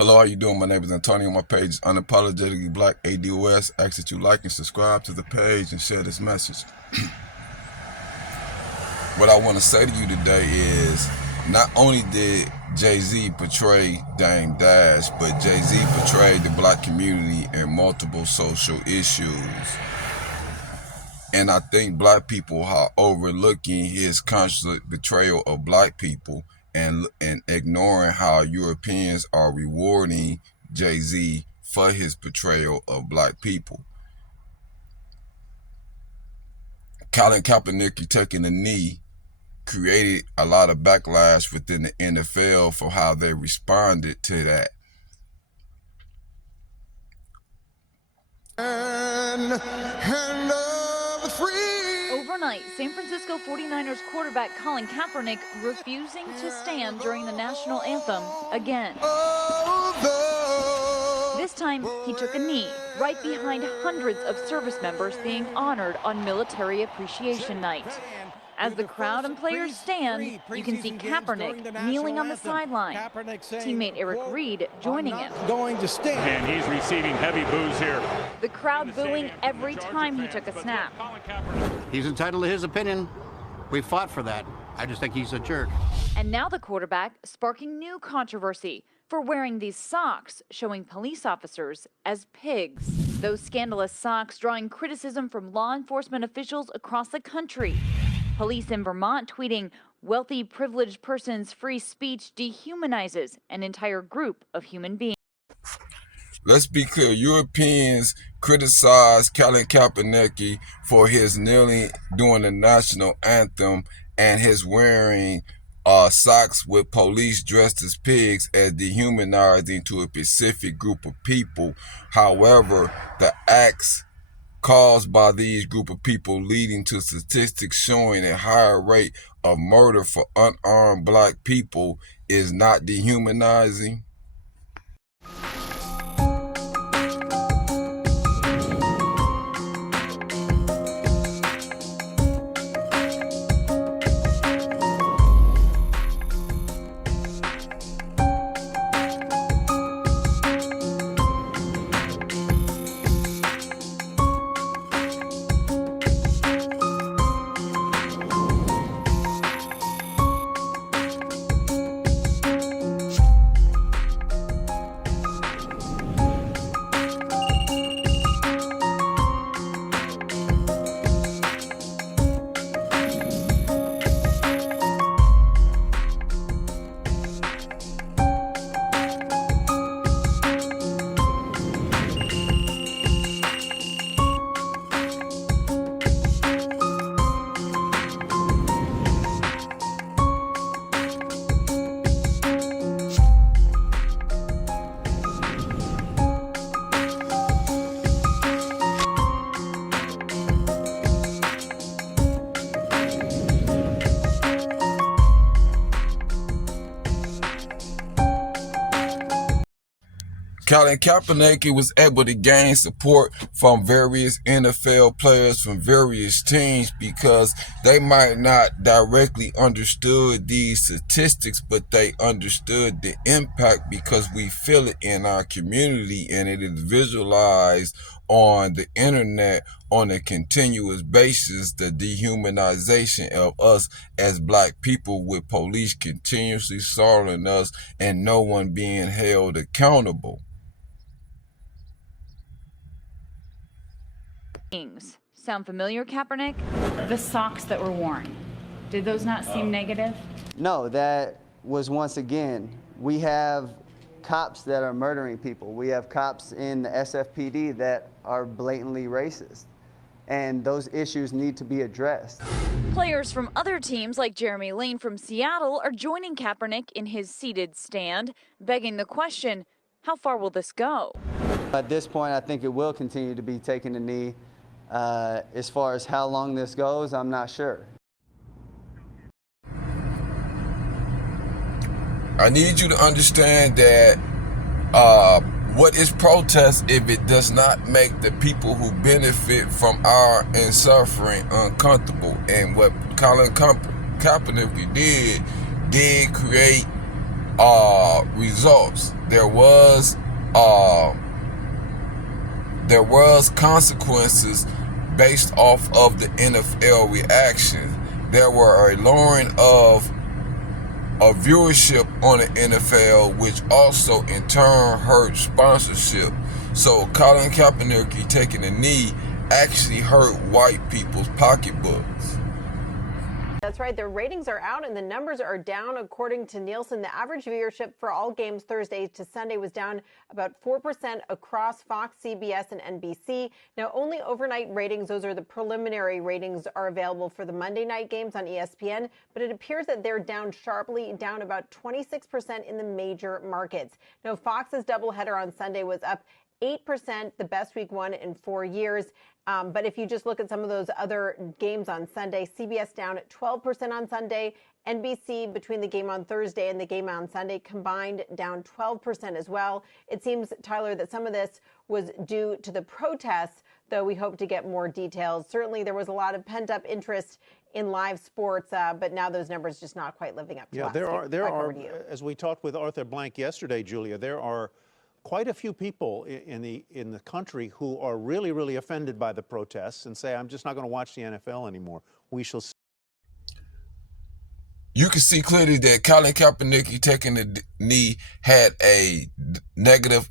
Hello, how you doing? My name is Antonio. My page is Unapologetically Black ADOS. Ask that you like and subscribe to the page and share this message. What I want to say to you today is not only did Jay-Z portray Dame Dash, but Jay-Z portrayed the black community in multiple social issues. And I think black people are overlooking his constant betrayal of black people and ignoring how Europeans are rewarding Jay-Z for his portrayal of black people. Colin Kaepernick taking a knee created a lot of backlash within the NFL for how they responded to that. Overnight, San Francisco 49ers quarterback Colin Kaepernick refusing to stand during the national anthem again. This time, he took a knee right behind hundreds of service members being honored on Military Appreciation Night. As the crowd and players stand, you can see Kaepernick kneeling on the sideline. Teammate Eric Reed joining him. Going to stand. And he's receiving heavy boos here. The crowd booing every time he took a snap. He's entitled to his opinion. We fought for that. I just think he's a jerk. And now the quarterback sparking new controversy for wearing these socks showing police officers as pigs. Those scandalous socks drawing criticism from law enforcement officials across the country. Police in Vermont tweeting, "Wealthy, privileged person's free speech dehumanizes an entire group of human beings." Let's be clear, Europeans criticize Colin Kaepernick for his kneeling during the national anthem and his wearing socks with police dressed as pigs as dehumanizing to a specific group of people. However, the acts caused by these group of people leading to statistics showing a higher rate of murder for unarmed black people is not dehumanizing. Colin Kaepernick was able to gain support from various NFL players from various teams because they might not directly understood these statistics, but they understood the impact because we feel it in our community and it is visualized on the internet on a continuous basis, the dehumanization of us as black people with police continuously slaughtering us and no one being held accountable. Sound familiar, Kaepernick? The socks that were worn, did those not seem negative? No, that was once again, we have cops that are murdering people. We have cops in the SFPD that are blatantly racist. And those issues need to be addressed. Players from other teams like Jeremy Lane from Seattle are joining Kaepernick in his seated stand, begging the question, how far will this go? At this point, I think it will continue to be taking a knee. As far as how long this goes, I'm not sure. I need you to understand that what is protest if it does not make the people who benefit from our suffering uncomfortable? And what Colin Kaepernick did create results. There was consequences based off of the NFL reaction. There were a lowering of viewership on the NFL, which also in turn hurt sponsorship. So Colin Kaepernick taking a knee actually hurt white people's pocketbooks. That's right. The ratings are out and the numbers are down. According to Nielsen, the average viewership for all games Thursday to Sunday was down about 4% across Fox, CBS, and NBC. Now, only overnight ratings, those are the preliminary ratings, are available for the Monday night games on ESPN, but it appears that they're down sharply, down about 26% in the major markets. Now, Fox's doubleheader on Sunday was up 8%, the best week one in 4 years. But if you just look at some of those other games on Sunday, CBS down at 12% on Sunday, NBC between the game on Thursday and the game on Sunday combined down 12% as well. It seems, Tyler, that some of this was due to the protests, though we hope to get more details. Certainly there was a lot of pent-up interest in live sports, but now those numbers just not quite living up to last year. There are, as we talked with Arthur Blank yesterday, Julia, there are quite a few people in the country who are really, really offended by the protests and say, I'm just not going to watch the NFL anymore. We shall see. You can see clearly that Colin Kaepernick taking the knee had a negative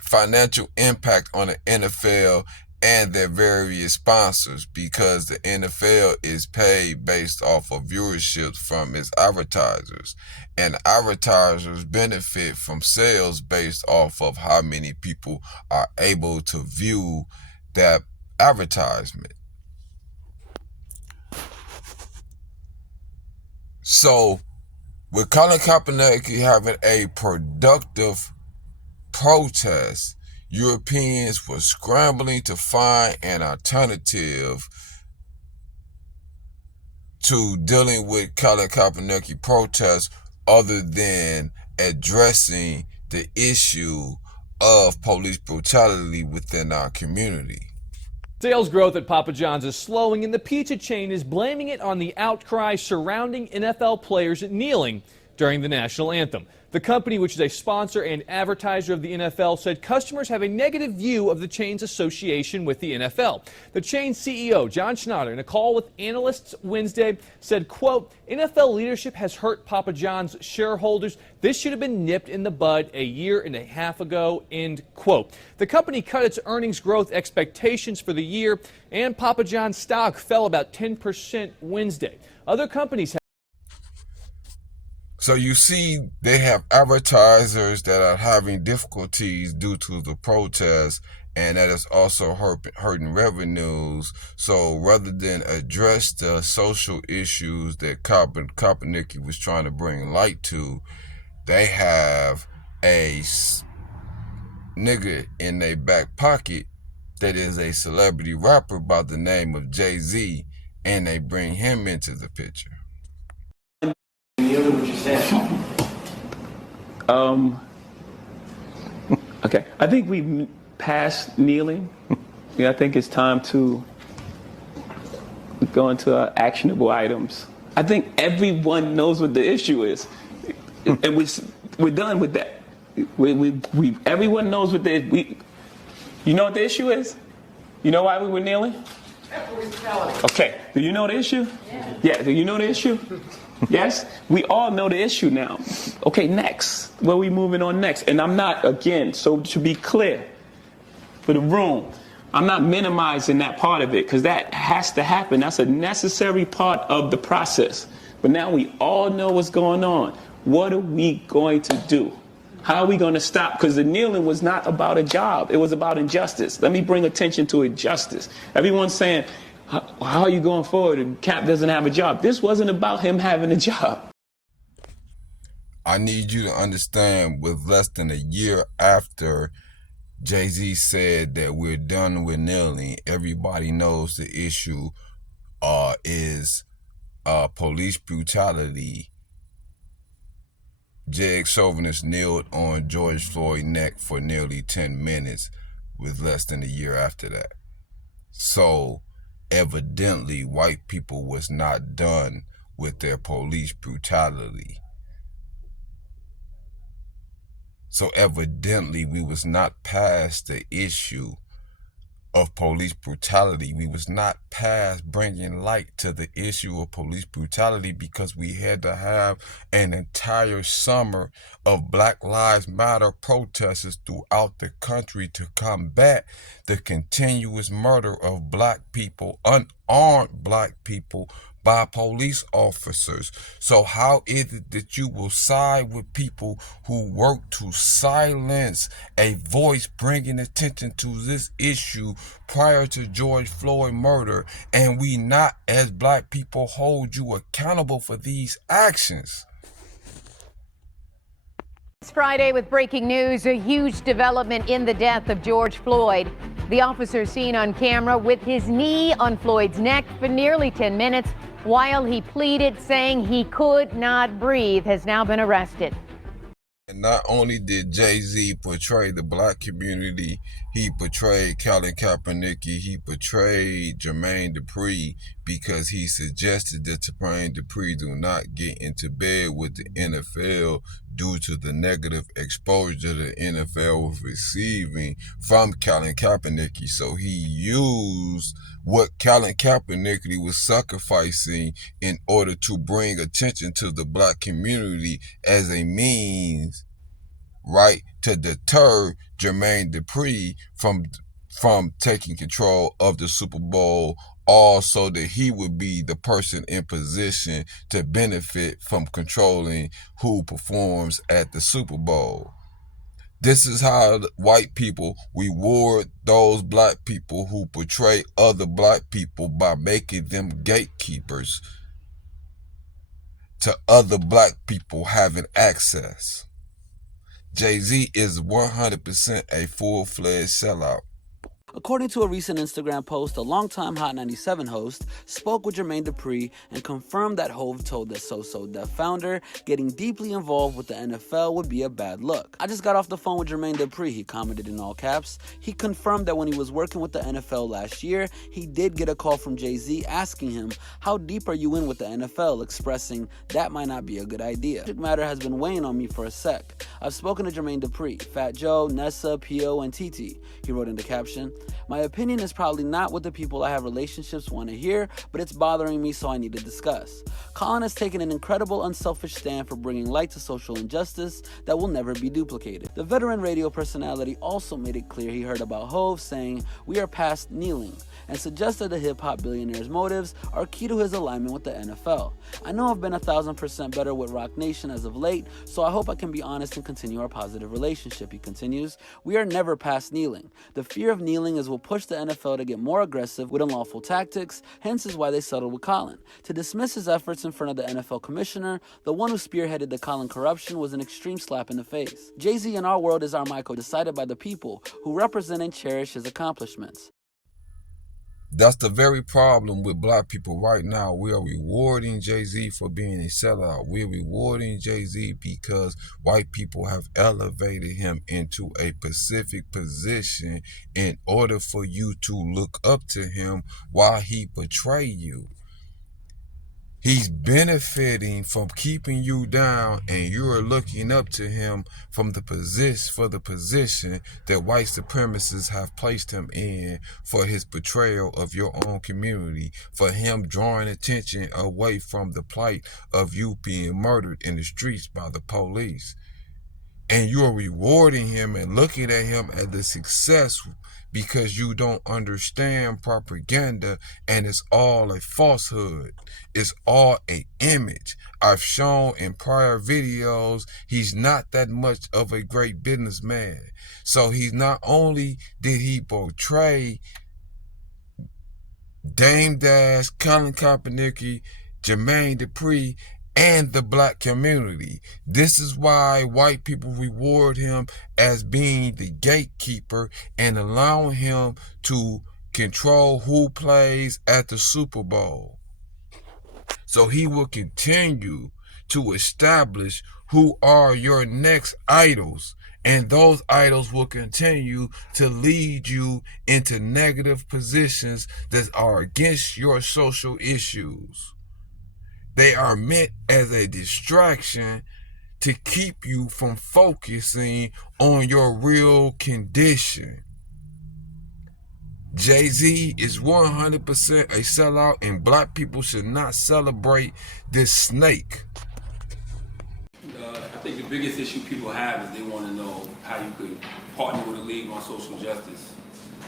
financial impact on the NFL and their various sponsors, because the NFL is paid based off of viewership from its advertisers, and advertisers benefit from sales based off of how many people are able to view that advertisement. So with Colin Kaepernick having a productive protest, Europeans were scrambling to find an alternative to dealing with Colin Kaepernick protests other than addressing the issue of police brutality within our community. Sales growth at Papa John's is slowing, and the pizza chain is blaming it on the outcry surrounding NFL players kneeling during the national anthem. The company, which is a sponsor and advertiser of the NFL, said customers have a negative view of the chain's association with the NFL. The chain's CEO, John Schnatter, in a call with analysts Wednesday, said, quote, NFL leadership has hurt Papa John's shareholders. This should have been nipped in the bud a year and a half ago, end quote. The company cut its earnings growth expectations for the year, and Papa John's stock fell about 10% Wednesday. Other companies have. So you see, they have advertisers that are having difficulties due to the protests, and that is also hurting revenues. So rather than address the social issues that Kaepernick was trying to bring light to, they have a nigga in their back pocket that is a celebrity rapper by the name of Jay-Z, and they bring him into the picture. Okay, I think we've passed kneeling. I think it's time to go into actionable items. I think everyone knows what the issue is, and we're done with that. Everyone knows what you know what the issue is? You know why we were kneeling? Okay, do you know the issue? Yeah, do you know the issue? Yes, we all know the issue now. Okay, next. Where are we moving on next? And I'm not, again, so to be clear for the room, I'm not minimizing that part of it, because that has to happen. That's a necessary part of the process. But now we all know what's going on. What are we going to do? How are we going to stop? Because the kneeling was not about a job. It was about injustice. Let me bring attention to injustice. Everyone's saying, how are you going forward? And Cap doesn't have a job. This wasn't about him having a job. I need you to understand, with less than a year after Jay-Z said that we're done with kneeling, everybody knows the issue is police brutality. Jay Chauvinist kneeled on George Floyd's neck for nearly 10 minutes with less than a year after that. So evidently white people was not done with their police brutality. So evidently we was not past the issue of police brutality. We was not past bringing light to the issue of police brutality, because we had to have an entire summer of Black Lives Matter protesters throughout the country to combat the continuous murder of black people, unarmed black people, by police officers. So how is it that you will side with people who work to silence a voice bringing attention to this issue prior to George Floyd murder, and we not, as black people, hold you accountable for these actions? It's Friday with breaking news, a huge development in the death of George Floyd. The officer seen on camera with his knee on Floyd's neck for nearly 10 minutes while he pleaded, saying he could not breathe, has now been arrested. And not only did Jay-Z portray the black community, he portrayed Colin Kaepernick, he portrayed Jermaine Dupree, because he suggested that Jermaine Dupree do not get into bed with the NFL due to the negative exposure the NFL was receiving from Colin Kaepernick. So he used what Colin Kaepernick was sacrificing in order to bring attention to the black community as a means, right, to deter Jermaine Dupree from taking control of the Super Bowl, also that he would be the person in position to benefit from controlling who performs at the Super Bowl. This is how white people reward those black people who portray other black people, by making them gatekeepers to other black people having access. Jay-Z is 100% a full-fledged sellout. According to a recent Instagram post, a longtime Hot 97 host spoke with Jermaine Dupree and confirmed that Hov told the So Def founder getting deeply involved with the NFL would be a bad look. "I just got off the phone with Jermaine Dupree," he commented in all caps. He confirmed that when he was working with the NFL last year, he did get a call from Jay-Z asking him, "How deep are you in with the NFL?" expressing that might not be a good idea. "The matter has been weighing on me for a sec. I've spoken to Jermaine Dupree, Fat Joe, Nessa, P.O., and TT," he wrote in the caption. "My opinion is probably not what the people I have relationships want to hear, but it's bothering me, so I need to discuss." Colin has taken an incredible unselfish stand for bringing light to social injustice that will never be duplicated. The veteran radio personality also made it clear he heard about Hov, saying, "We are past kneeling," and suggested the hip-hop billionaire's motives are key to his alignment with the NFL. "I know I've been 1,000% better with Rock Nation as of late, so I hope I can be honest and continue our positive relationship," he continues. "We are never past kneeling. The fear of kneeling is what pushed the NFL to get more aggressive with unlawful tactics, hence is why they settled with Colin. To dismiss his efforts in front of the NFL commissioner, the one who spearheaded the Colin corruption, was an extreme slap in the face. Jay-Z in our world is our Michael, decided by the people who represent and cherish his accomplishments." That's the very problem with black people right now. We are rewarding Jay-Z for being a sellout. We're rewarding Jay-Z because white people have elevated him into a specific position in order for you to look up to him while he portray you. He's benefiting from keeping you down, and you're looking up to him from the position that white supremacists have placed him in, for his portrayal of your own community, for him drawing attention away from the plight of you being murdered in the streets by the police. And you're rewarding him and looking at him as a success because you don't understand propaganda, and it's all a falsehood. It's all an image. I've shown in prior videos he's not that much of a great businessman. So he's not only did he portray Dame Dash, Colin Kaepernick, Jermaine Dupree, and the black community. This is why white people reward him as being the gatekeeper and allowing him to control who plays at the Super Bowl. So he will continue to establish who are your next idols, and those idols will continue to lead you into negative positions that are against your social issues. They are meant as a distraction to keep you from focusing on your real condition. Jay-Z is 100% a sellout, and black people should not celebrate this snake. I think the biggest issue people have is they want to know how you could partner with a league on social justice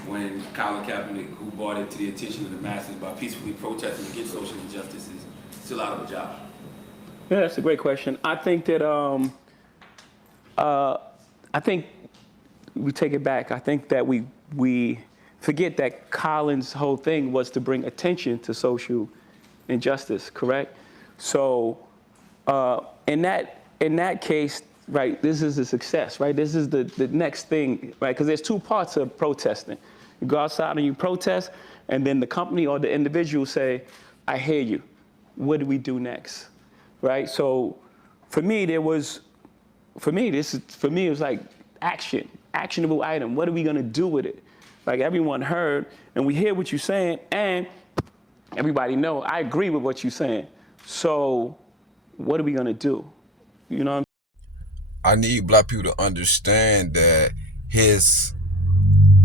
when Colin Kaepernick, who brought it to the attention of the masses by peacefully protesting against social injustices, is still out of a job. Yeah, that's a great question. I think that I think we take it back. I think that we forget that Colin's whole thing was to bring attention to social injustice, correct? So in that case, right, this is a success, right? This is the next thing, right? Because there's two parts of protesting. You go outside and you protest, and then the company or the individual say, I hear you. What do we do next? Right? So for me, it was like actionable item. What are we gonna do with it? Like everyone heard, and we hear what you're saying, and everybody know, I agree with what you're saying. So what are we gonna do? You know what I need black people to understand that his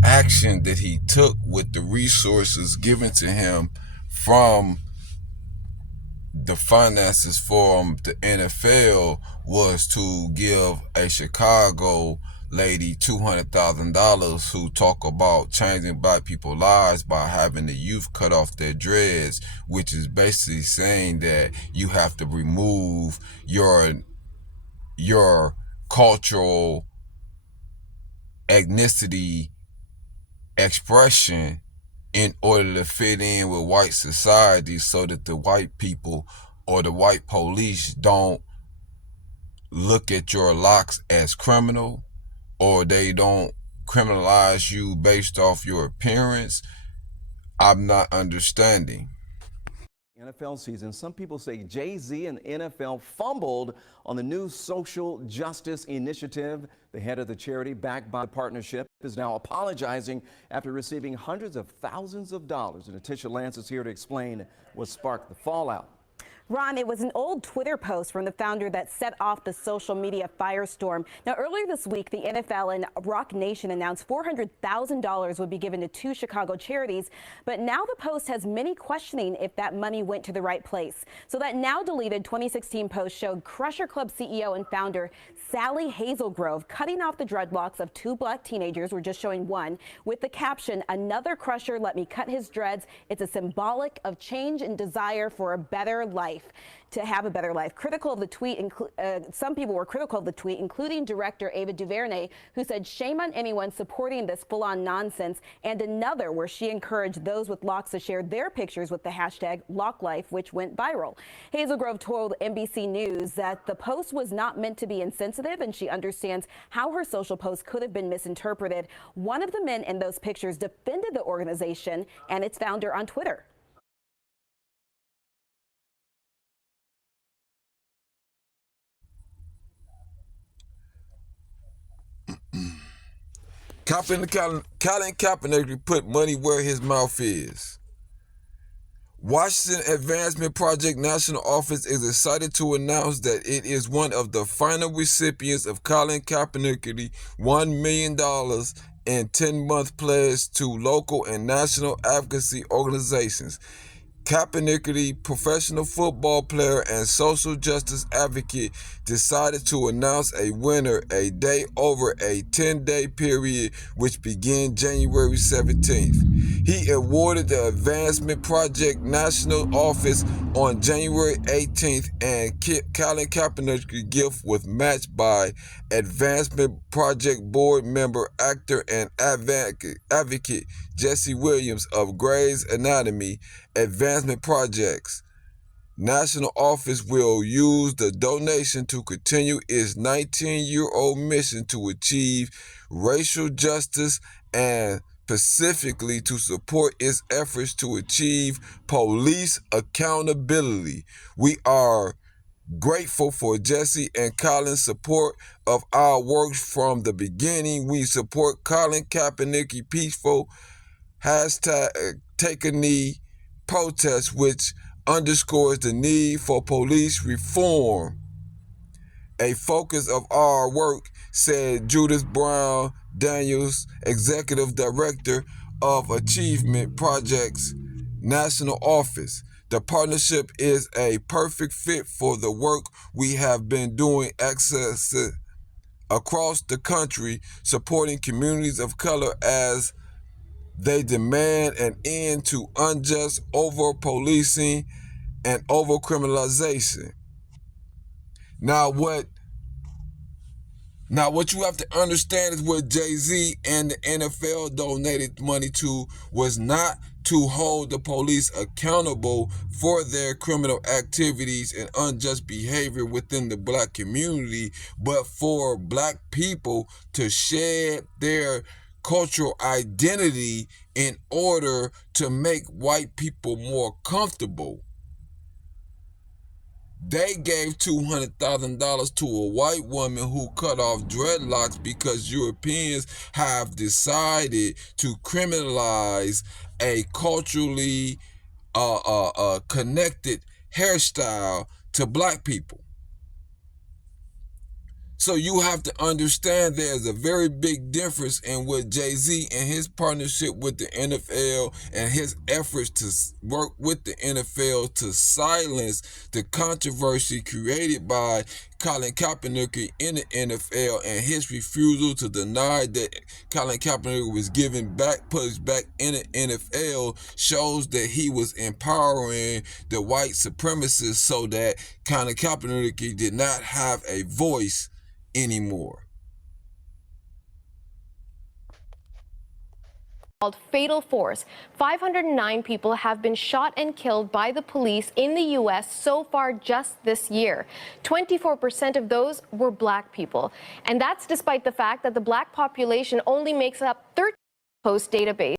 action that he took with the resources given to him from the finances from the NFL was to give a Chicago lady $200,000 who talk about changing black people's lives by having the youth cut off their dreads, which is basically saying that you have to remove your cultural ethnicity expression in order to fit in with white society, so that the white people or the white police don't look at your locks as criminal, or they don't criminalize you based off your appearance. I'm not understanding. NFL season, some people say Jay-Z and NFL fumbled on the new social justice initiative. The head of the charity, backed by the partnership, is now apologizing after receiving hundreds of thousands of dollars. And Atisha Lance is here to explain what sparked the fallout. Ron, it was an old Twitter post from the founder that set off the social media firestorm. Now, earlier this week, the NFL and Rock Nation announced $400,000 would be given to 2 Chicago charities. But now the post has many questioning if that money went to the right place. So that now deleted 2016 post showed Crusher Club CEO and founder Sally Hazelgrove cutting off the dreadlocks of 2 black teenagers. We're just showing one with the caption, "Another Crusher let me cut his dreads. It's a symbolic of change and desire for a better life." To have a better life. Critical of the tweet, some people were critical of the tweet, including director Ava DuVernay, who said shame on anyone supporting this full-on nonsense, and another where she encouraged those with locks to share their pictures with the hashtag LockLife, which went viral. Hazelgrove told NBC News that the post was not meant to be insensitive, and she understands how her social post could have been misinterpreted. One of the men in those pictures defended the organization and its founder on Twitter. Colin Kaepernick put money where his mouth is. Washington Advancement Project National Office is excited to announce that it is one of the final recipients of Colin Kaepernick's $1 million and 10-month pledge to local and national advocacy organizations. Kaepernick, professional football player and social justice advocate, decided to announce a winner a day over a 10-day period, which began January 17th. He awarded the Advancement Project National Office on January 18th, and Colin Kaepernick's gift was matched by Advancement Project board member, actor, and advocate Jesse Williams of Grey's Anatomy. Advancement Project's National Office will use the donation to continue its 19-year-old mission to achieve racial justice and specifically to support its efforts to achieve police accountability. We are grateful for Jesse and Colin's support of our work from the beginning. We support Colin Kaepernick peaceful #TakeAKnee protest, which underscores the need for police reform. a focus of our work, said Judith Brown Daniels, Executive Director of Achievement Projects National Office. The partnership is a perfect fit for the work we have been doing across the country, supporting communities of color as they demand an end to unjust over-policing and over-criminalization. Now what you have to understand is what Jay-Z and the NFL donated money to was not to hold the police accountable for their criminal activities and unjust behavior within the black community, but for black people to shed their cultural identity in order to make white people more comfortable. They gave $200,000 to a white woman who cut off dreadlocks because Europeans have decided to criminalize a culturally connected hairstyle to black people. So you have to understand there's a very big difference in what Jay-Z and his partnership with the NFL and his efforts to work with the NFL to silence the controversy created by Colin Kaepernick in the NFL and his refusal to deny that Colin Kaepernick was pushed back in the NFL shows that he was empowering the white supremacists so that Colin Kaepernick did not have a voice anymore. Called fatal force. 509 people have been shot and killed by the police in the U.S. so far just this year. 24% of those were black people. And that's despite the fact that the black population only makes up 13% post database.